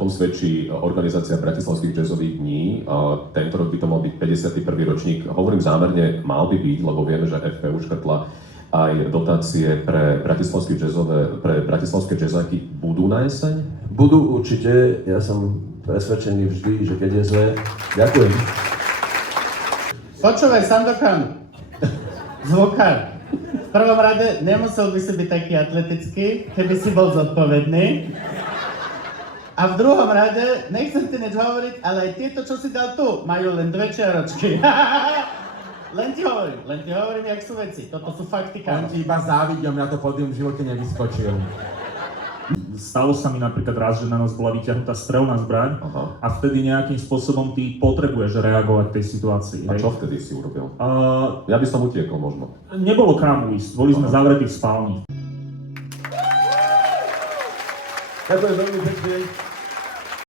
tom svedčí organizácia Bratislavských jazzových dní. Tento rok by to mal byť 51. ročník. Hovorím zámerne, mal by byť, lebo vieme, že FPU škrtla aj dotácie pre bratislavské jazzáky. Budú na jeseň? Budú určite, ja som presvedčený vždy, že keď je zle. Ďakujem. Počúvaj, Sandokan, zvukár. V prvom rade nemusel by si byť taký atletický, keby si bol zodpovedný. A v druhom rade, nechcem ti nič hovoriť, ale aj tieto, čo si dal tu, majú len 2 čiaročky. Len ti hovorím, jak sú veci. Toto sú fakty, On ti iba závidím, na to pódium v živote nevyskočil. Stalo sa mi napríklad raz, že na nás bola vyťahnutá strelná zbraň. Aha. A vtedy nejakým spôsobom ty potrebuješ reagovať v tej situácii. A hej. čo vtedy si urobil? Ja by som utiekol možno. Nebolo kam ísť, boli sme zavretí v spálni. Ďakujem veľmi pekne.